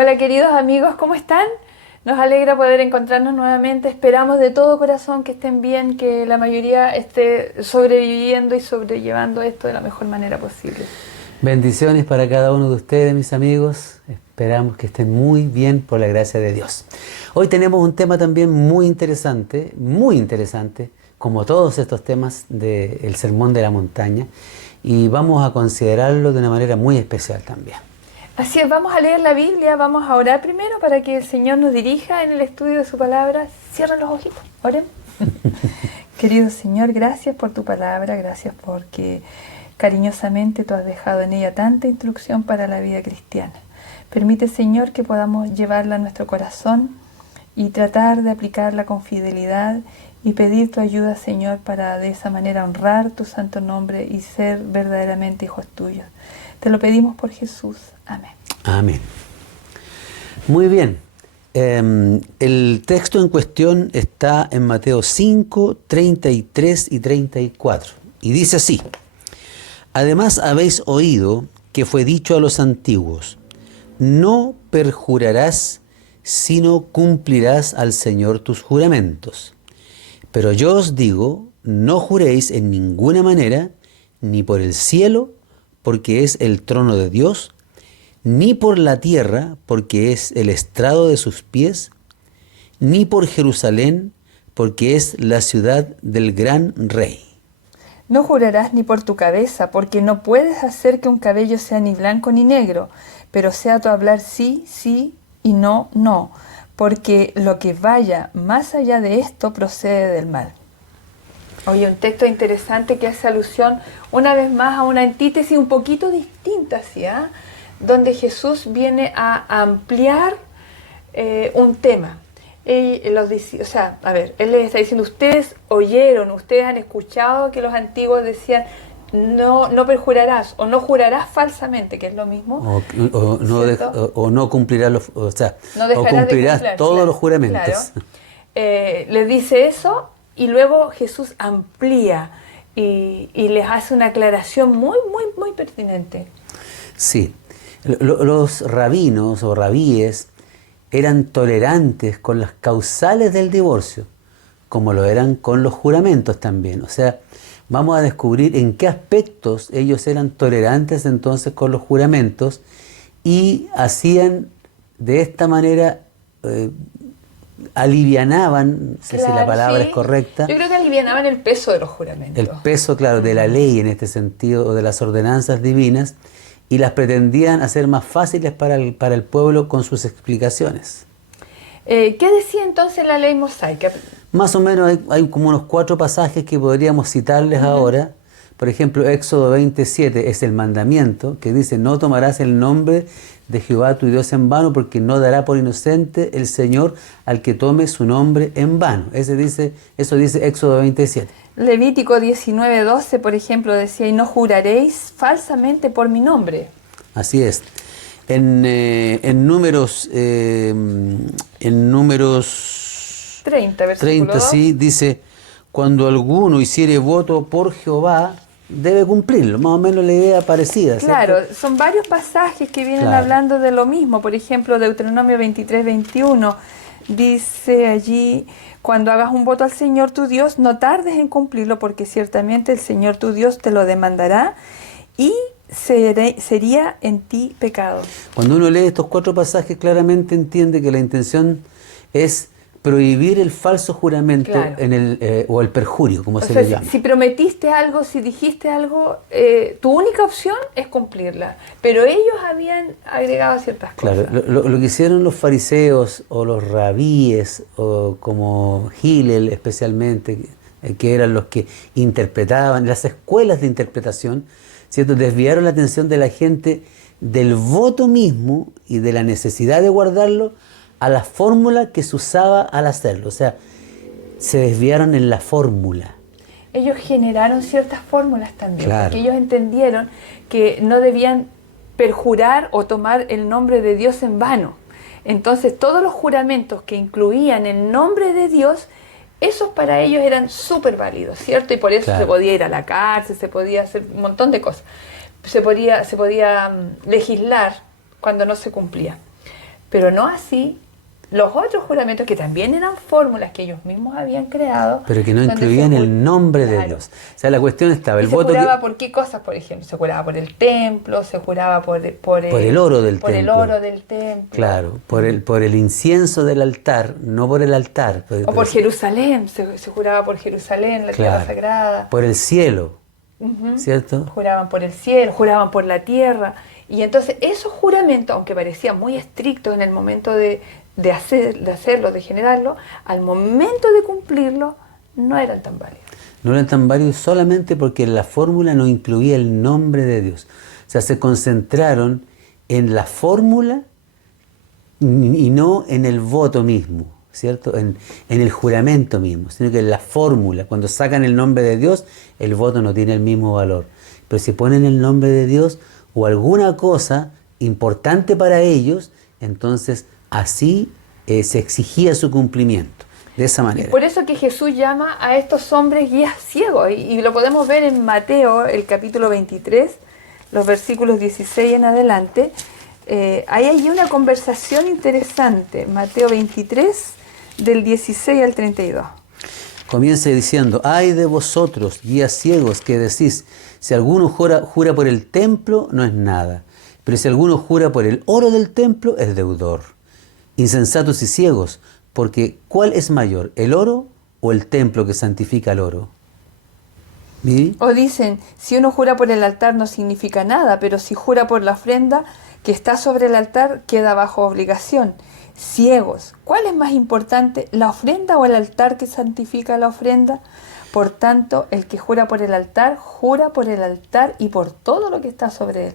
Hola queridos amigos, ¿cómo están? Nos alegra poder encontrarnos nuevamente. Esperamos de todo corazón que estén bien, que la mayoría esté sobreviviendo y sobrellevando esto de la mejor manera posible. Bendiciones para cada uno de ustedes, mis amigos. Esperamos que estén muy bien por la gracia de Dios. Hoy tenemos un tema también muy interesante, como todos estos temas del Sermón de la Montaña, y vamos a considerarlo de una manera muy especial también. Así es, vamos a leer la Biblia, vamos a orar primero para que el Señor nos dirija en el estudio de su palabra. Cierren los ojitos, oren. Querido Señor, gracias por tu palabra, gracias porque cariñosamente tú has dejado en ella tanta instrucción para la vida cristiana. Permite, Señor, que podamos llevarla a nuestro corazón y tratar de aplicarla con fidelidad y pedir tu ayuda, Señor, para de esa manera honrar tu santo nombre y ser verdaderamente hijos tuyos. Te lo pedimos por Jesús. Amén. Amén. Muy bien. El texto en cuestión está en Mateo 5, 33 y 34. Y dice así: Además habéis oído que fue dicho a los antiguos: no perjurarás, sino cumplirás al Señor tus juramentos. Pero yo os digo, no juréis en ninguna manera, ni por el cielo, porque es el trono de Dios, ni por la tierra, porque es el estrado de sus pies, ni por Jerusalén, porque es la ciudad del gran rey. No jurarás ni por tu cabeza, porque no puedes hacer que un cabello sea ni blanco ni negro, pero sea tu hablar sí, sí, y no, no, porque lo que vaya más allá de esto procede del mal. Oye, un texto interesante que hace alusión una vez más a una antítesis un poquito distinta, ¿sí? Donde Jesús viene a ampliar un tema. Él les está diciendo, ustedes oyeron, ustedes han escuchado que los antiguos decían, no perjurarás o no jurarás falsamente, que es lo mismo. O no cumplirás no o cumplirás todos los juramentos. Claro. Les dice eso y luego Jesús amplía y les hace una aclaración muy pertinente. Sí. Los rabinos o rabíes eran tolerantes con las causales del divorcio, como lo eran con los juramentos también. O sea, vamos a descubrir en qué aspectos ellos eran tolerantes entonces con los juramentos y hacían de esta manera, alivianaban, no sé si la palabra es correcta. Yo creo que alivianaban el peso de los juramentos. El peso, claro, de la ley en este sentido, o de las ordenanzas divinas, y las pretendían hacer más fáciles para el pueblo con sus explicaciones. ¿Qué decía entonces la ley mosaica? Más o menos hay como unos 4 pasajes que podríamos citarles ahora. Por ejemplo, Éxodo 27 es el mandamiento que dice: no tomarás el nombre de Jehová tu Dios en vano, porque no dará por inocente el Señor al que tome su nombre en vano. Eso dice Éxodo 27. Levítico 19:12, por ejemplo, decía: y no juraréis falsamente por mi nombre. Así es. En números 30, versículo 2. Sí, dice: cuando alguno hiciere voto por Jehová, debe cumplirlo. Más o menos la idea parecida. Claro, ¿cierto? son varios pasajes que vienen hablando de lo mismo. Por ejemplo, Deuteronomio 23:21 dice allí: cuando hagas un voto al Señor tu Dios, no tardes en cumplirlo, porque ciertamente el Señor tu Dios te lo demandará y sería en ti pecado. Cuando uno lee estos 4 pasajes, claramente entiende que la intención es prohibir el falso juramento, o el perjurio, como se le llama. Si prometiste algo, si dijiste algo, tu única opción es cumplirla. Pero ellos habían agregado ciertas cosas. Claro, lo que hicieron los fariseos o los rabíes, o como Hillel especialmente, que eran los que interpretaban, las escuelas de interpretación, ¿cierto? Desviaron la atención de la gente del voto mismo y de la necesidad de guardarlo a la fórmula que se usaba al hacerlo. O sea, se desviaron en la fórmula. Ellos generaron ciertas fórmulas también, porque ellos entendieron que no debían perjurar o tomar el nombre de Dios en vano. Entonces, todos los juramentos que incluían el nombre de Dios, esos para ellos eran súper válidos, ¿cierto? Y por eso se podía ir a la cárcel, se podía hacer un montón de cosas. Se podía legislar cuando no se cumplía. pero no así los otros juramentos que también eran fórmulas que ellos mismos habían creado. Pero que no donde incluían el nombre de claro. Dios. O sea, la cuestión estaba, el ¿Y se voto juraba que, por qué cosas, por ejemplo? Se juraba por el templo, se juraba por el oro del por templo. el oro del templo. Claro, por el incienso del altar, no por el altar. O por Jerusalén, se juraba por Jerusalén, la tierra sagrada. Por el cielo, ¿cierto? Juraban por el cielo, juraban por la tierra. Y entonces esos juramentos, aunque parecían muy estrictos en el momento de hacerlo, de generarlo, al momento de cumplirlo, no eran tan válidos. No eran tan válidos solamente porque la fórmula no incluía el nombre de Dios. O sea, se concentraron en la fórmula y no en el voto mismo, ¿cierto? En el juramento mismo, sino que en la fórmula. Cuando sacan el nombre de Dios, el voto no tiene el mismo valor. Pero si ponen el nombre de Dios o alguna cosa importante para ellos, entonces así se exigía su cumplimiento, de esa manera. Y por eso que Jesús llama a estos hombres guías ciegos, y lo podemos ver en Mateo, el capítulo 23, los versículos 16 en adelante. Hay allí una conversación interesante, Mateo 23, del 16 al 32. Comienza diciendo: ay de vosotros, guías ciegos, que decís, si alguno jura por el templo, no es nada, pero si alguno jura por el oro del templo, es deudor. Insensatos y ciegos, porque ¿cuál es mayor, el oro o el templo que santifica el oro? ¿Sí? O dicen, si uno jura por el altar no significa nada, pero si jura por la ofrenda que está sobre el altar, queda bajo obligación. Ciegos, ¿cuál es más importante, la ofrenda o el altar que santifica la ofrenda? Por tanto, el que jura por el altar, jura por el altar y por todo lo que está sobre él.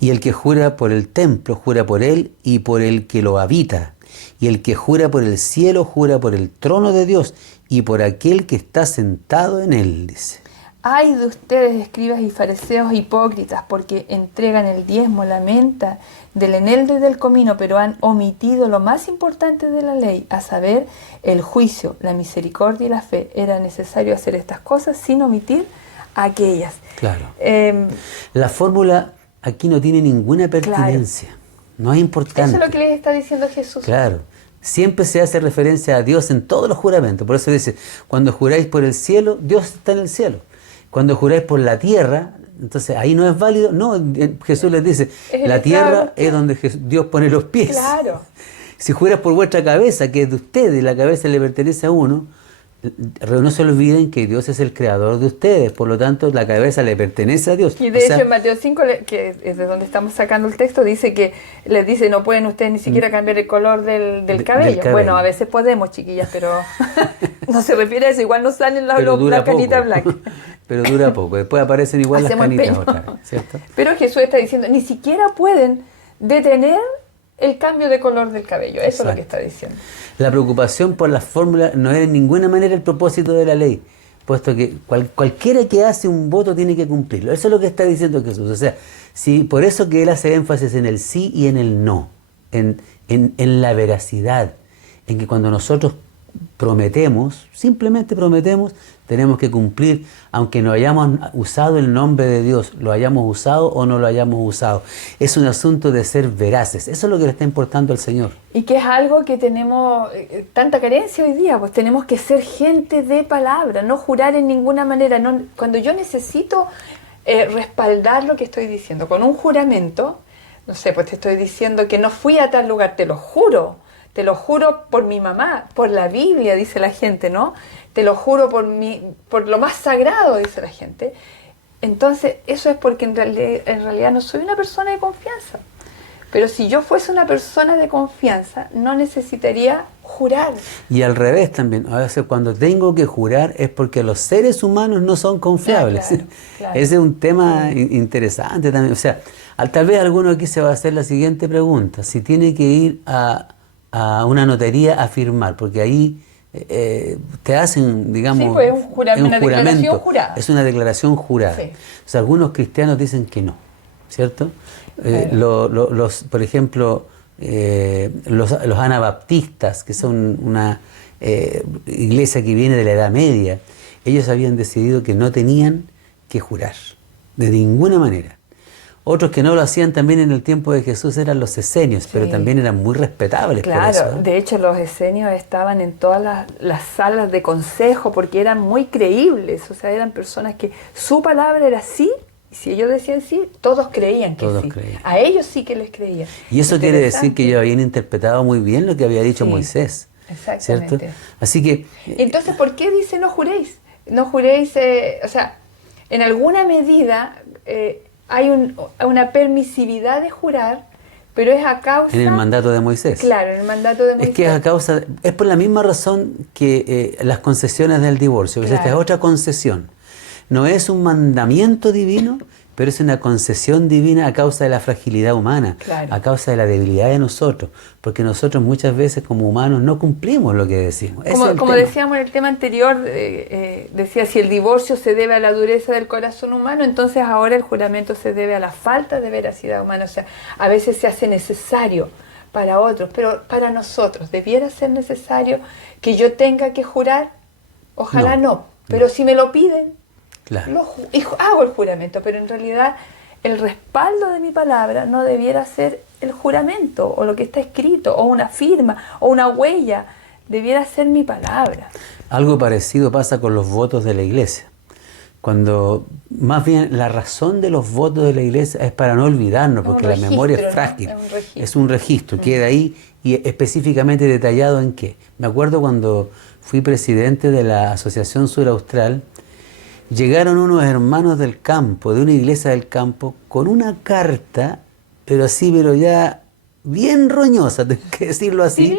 Y el que jura por el templo, jura por él y por el que lo habita. Y el que jura por el cielo, jura por el trono de Dios y por aquel que está sentado en él, dice. Ay de ustedes, escribas y fariseos hipócritas, porque entregan el diezmo, la menta, del eneldo y del comino, pero han omitido lo más importante de la ley, a saber, el juicio, la misericordia y la fe. Era necesario hacer estas cosas sin omitir aquellas. Claro. La fórmula aquí no tiene ninguna pertinencia. Claro. No es importante. Eso es lo que les está diciendo Jesús. Claro. Siempre se hace referencia a Dios en todos los juramentos. Por eso dice, cuando juráis por el cielo, Dios está en el cielo. Cuando juráis por la tierra, entonces ahí no es válido. No, Jesús les dice, la tierra es donde Dios pone los pies. Claro. Si juras por vuestra cabeza, que es de ustedes, la cabeza le pertenece a uno, no se olviden que Dios es el creador de ustedes, por lo tanto la cabeza le pertenece a Dios. Y de hecho en Mateo 5, que es de donde estamos sacando el texto, dice que les dice, no pueden ustedes ni siquiera cambiar el color del cabello. Bueno, a veces podemos, chiquillas, pero no se refiere a eso, igual no salen las canitas blancas. Pero dura poco, después aparecen igual las canitas otra vez, ¿cierto? Pero Jesús está diciendo, ni siquiera pueden detener el cambio de color del cabello. Eso es lo que está diciendo. La preocupación por las fórmulas no era en ninguna manera el propósito de la ley, puesto que cualquiera que hace un voto tiene que cumplirlo. Eso es lo que está diciendo Jesús. O sea, por eso que él hace énfasis en el sí y en el no, en la veracidad, en que cuando nosotros prometemos, simplemente prometemos, tenemos que cumplir, aunque no hayamos usado el nombre de Dios, lo hayamos usado o no lo hayamos usado. Es un asunto de ser veraces, eso es lo que le está importando al Señor. Y que es algo que tenemos tanta carencia hoy día, pues tenemos que ser gente de palabra, no jurar en ninguna manera. No, cuando yo necesito respaldar lo que estoy diciendo con un juramento, no sé, pues te estoy diciendo que no fui a tal lugar, te lo juro por mi mamá, por la Biblia, dice la gente, ¿no? Te lo juro por lo más sagrado, dice la gente. Entonces, eso es porque en realidad no soy una persona de confianza. Pero si yo fuese una persona de confianza, no necesitaría jurar. Y al revés también, a veces cuando tengo que jurar es porque los seres humanos no son confiables. Claro. Ese es un tema interesante también. O sea, tal vez alguno aquí se va a hacer la siguiente pregunta, si tiene que ir a una notaría a firmar, porque ahí te hacen, digamos, sí, pues una declaración jurada. Es una declaración jurada. Sí. O sea, algunos cristianos dicen que no, ¿cierto? Por ejemplo, los anabaptistas, que son una iglesia que viene de la Edad Media, ellos habían decidido que no tenían que jurar, de ninguna manera. Otros que no lo hacían también en el tiempo de Jesús eran los esenios, Sí. pero también eran muy respetables por Claro, eso, ¿no? de hecho los esenios estaban en todas las salas de consejo porque eran muy creíbles, o sea, eran personas que su palabra era sí, y si ellos decían sí, todos creían que Todos sí. creían. A ellos sí que les creían. Y eso quiere decir que Interesante. ellos habían interpretado muy bien lo que había dicho Sí, Moisés, exactamente. ¿cierto? Así que Entonces, ¿por qué dice no juréis? No juréis, o sea, en alguna medida hay una permisividad de jurar, pero es a causa... en el mandato de Moisés. Claro, en el mandato de Moisés. Es que es a causa, es por la misma razón que las concesiones del divorcio. Pues esta es Claro. otra concesión. No es un mandamiento divino, pero es una concesión divina a causa de la fragilidad humana, Claro. a causa de la debilidad de nosotros, porque nosotros muchas veces como humanos no cumplimos lo que decimos. Ese es el Como tema. decíamos en el tema anterior, decía, si el divorcio se debe a la dureza del corazón humano, entonces ahora el juramento se debe a la falta de veracidad humana. O sea, a veces se hace necesario para otros, pero para nosotros, ¿debiera ser necesario que yo tenga que jurar? Ojalá no, pero si me lo piden, Claro. hago el juramento, pero en realidad el respaldo de mi palabra no debiera ser el juramento o lo que está escrito o una firma o una huella, debiera ser mi palabra. Algo parecido pasa con los votos de la iglesia. Cuando más bien la razón de los votos de la iglesia es para no olvidarnos, porque la memoria es frágil. Es un registro, queda ahí y específicamente detallado en qué. Me acuerdo cuando fui presidente de la Asociación Sur Austral, llegaron unos hermanos del campo, de una iglesia del campo, con una carta, pero ya bien roñosa, tengo que decirlo así,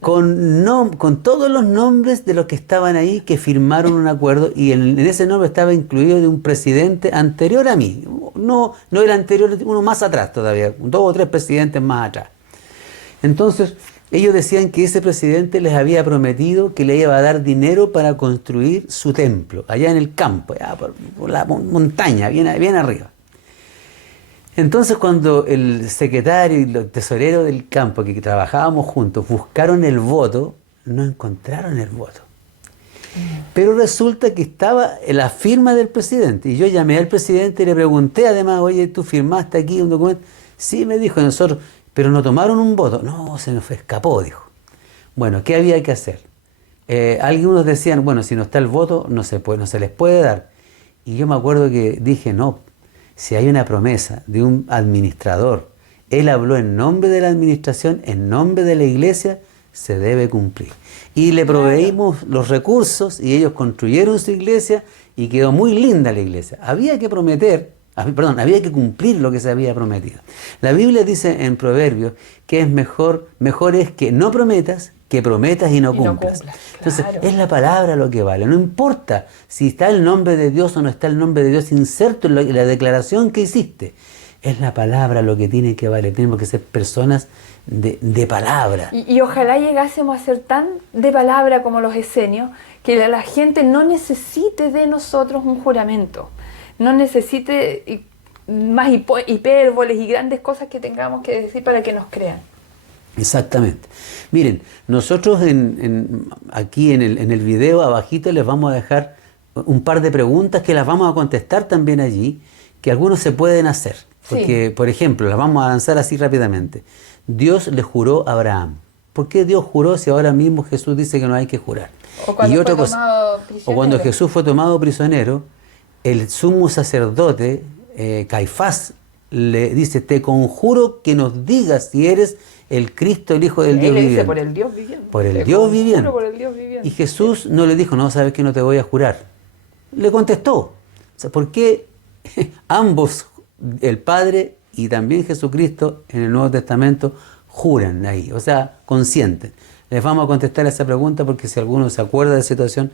con todos los nombres de los que estaban ahí, que firmaron un acuerdo, y en ese nombre estaba incluido de un presidente anterior a mí, no el anterior, uno más atrás todavía, 2 o 3 presidentes más atrás. Entonces, ellos decían que ese presidente les había prometido que le iba a dar dinero para construir su templo, allá en el campo, allá por la montaña, bien arriba. Entonces, cuando el secretario y el tesorero del campo, que trabajábamos juntos, buscaron el voto, no encontraron el voto. Pero resulta que estaba la firma del presidente. Y yo llamé al presidente y le pregunté además, oye, ¿tú firmaste aquí un documento? Sí, me dijo, nosotros, pero no tomaron un voto. No, se nos escapó, dijo. Bueno, ¿qué había que hacer? Algunos decían, bueno, si no está el voto, no se les puede dar. Y yo me acuerdo que dije, no, si hay una promesa de un administrador, él habló en nombre de la administración, en nombre de la iglesia, se debe cumplir. Y le proveímos los recursos y ellos construyeron su iglesia y quedó muy linda la iglesia. Había que cumplir lo que se había prometido. La Biblia dice en Proverbios que es mejor es que no prometas, que prometas y no cumplas. Entonces, es la palabra lo que vale. No importa si está el nombre de Dios o no está el nombre de Dios inserto en la declaración que hiciste. Es la palabra lo que tiene que valer. Tenemos que ser personas de palabra. Y ojalá llegásemos a ser tan de palabra como los esenios, que la gente no necesite de nosotros un juramento, no necesite más hipérboles y grandes cosas que tengamos que decir para que nos crean. Exactamente. Miren, nosotros aquí en el video abajito les vamos a dejar un par de preguntas que las vamos a contestar también allí, que algunos se pueden hacer. Porque, por ejemplo, las vamos a lanzar así rápidamente. Dios le juró a Abraham. ¿Por qué Dios juró si ahora mismo Jesús dice que no hay que jurar? O cuando Jesús fue tomado prisionero, el sumo sacerdote, Caifás, le dice, te conjuro que nos digas si eres el Cristo, el Hijo del Dios viviente. Dice, por el Dios viviente. Por el Dios viviente. Y Jesús no le dijo, no, sabes que no te voy a jurar. Le contestó. O sea, ¿por qué ambos, el Padre y también Jesucristo en el Nuevo Testamento, juran ahí? O sea, consienten. Les vamos a contestar esa pregunta porque si alguno se acuerda de la situación,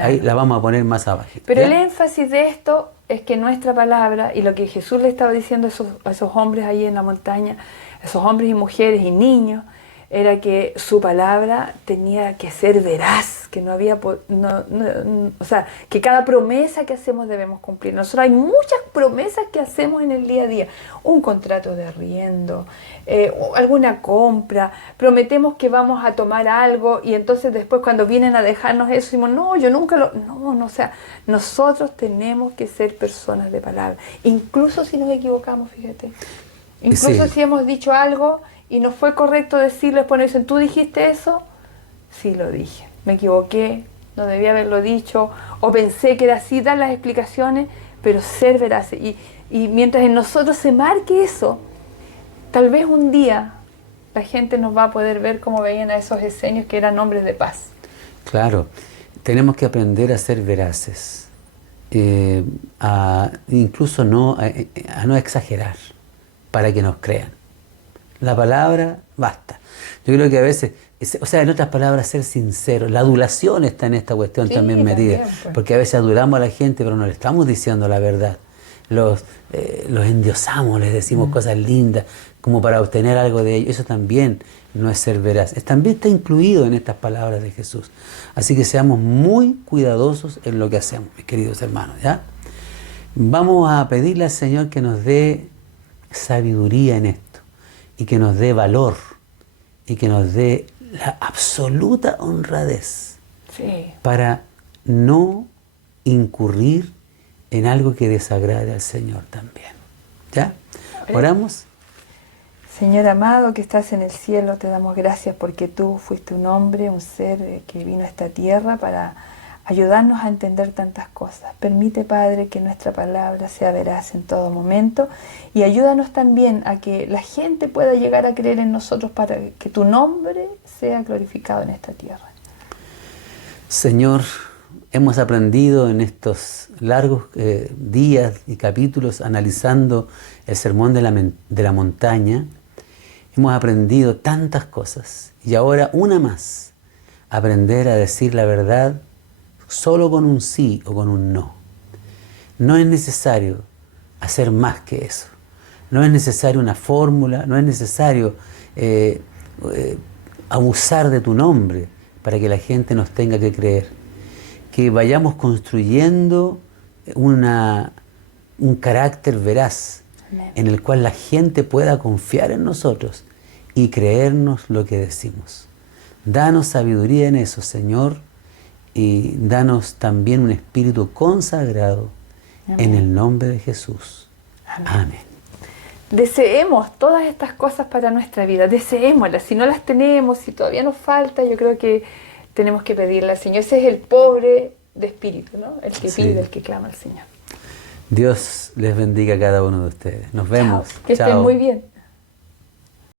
ahí la vamos a poner más abajo. Pero ¿ya? el énfasis de esto es que nuestra palabra y lo que Jesús le estaba diciendo a esos hombres ahí en la montaña, esos hombres y mujeres y niños, era que su palabra tenía que ser veraz, que no había, o sea, que cada promesa que hacemos debemos cumplir. Nosotros hay muchas promesas que hacemos en el día a día, un contrato de arriendo, alguna compra, prometemos que vamos a tomar algo y entonces después cuando vienen a dejarnos eso decimos, no, yo nunca lo, no, o sea, nosotros tenemos que ser personas de palabra, incluso si nos equivocamos, fíjate, incluso si hemos dicho algo y no fue correcto decirlo, después nos dicen, ¿tú dijiste eso? Sí, lo dije. Me equivoqué, no debía haberlo dicho, o pensé que era así, dar las explicaciones, pero ser veraces. Y mientras en nosotros se marque eso, tal vez un día la gente nos va a poder ver como veían a esos esenios que eran hombres de paz. Claro, tenemos que aprender a ser veraces, incluso a no exagerar para que nos crean. La palabra basta. Yo creo que a veces, o sea, en otras palabras, ser sincero. La adulación está en esta cuestión también metida. Pues. Porque a veces adulamos a la gente, pero no le estamos diciendo la verdad. Los endiosamos, les decimos cosas lindas, como para obtener algo de ellos. Eso también no es ser veraz. También está incluido en estas palabras de Jesús. Así que seamos muy cuidadosos en lo que hacemos, mis queridos hermanos, ¿ya? Vamos a pedirle al Señor que nos dé sabiduría en esto. Y que nos dé valor, y que nos dé la absoluta honradez para no incurrir en algo que desagrade al Señor también. ¿Ya? ¿Oramos? Señor amado que estás en el cielo, te damos gracias porque tú fuiste un hombre, un ser que vino a esta tierra para ayudarnos a entender tantas cosas. Permite, Padre, que nuestra palabra sea veraz en todo momento y ayúdanos también a que la gente pueda llegar a creer en nosotros para que tu nombre sea glorificado en esta tierra. Señor, hemos aprendido en estos largos días y capítulos analizando el sermón de la montaña, hemos aprendido tantas cosas y ahora una más, aprender a decir la verdad solo con un sí o con un no. No es necesario hacer más que eso. No es necesario una fórmula, no es necesario abusar de tu nombre para que la gente nos tenga que creer. Que vayamos construyendo un carácter veraz. Amén. En el cual la gente pueda confiar en nosotros y creernos lo que decimos. Danos sabiduría en eso, Señor, y danos también un espíritu consagrado. Amén. En el nombre de Jesús. Amén. Amén. Deseemos todas estas cosas para nuestra vida, deseémoslas. Si no las tenemos, si todavía nos falta, yo creo que tenemos que pedirle al Señor. Ese es el pobre de espíritu, ¿no? El que pide, el que clama al Señor. Dios les bendiga a cada uno de ustedes. Nos vemos. Chao. Que estén muy bien.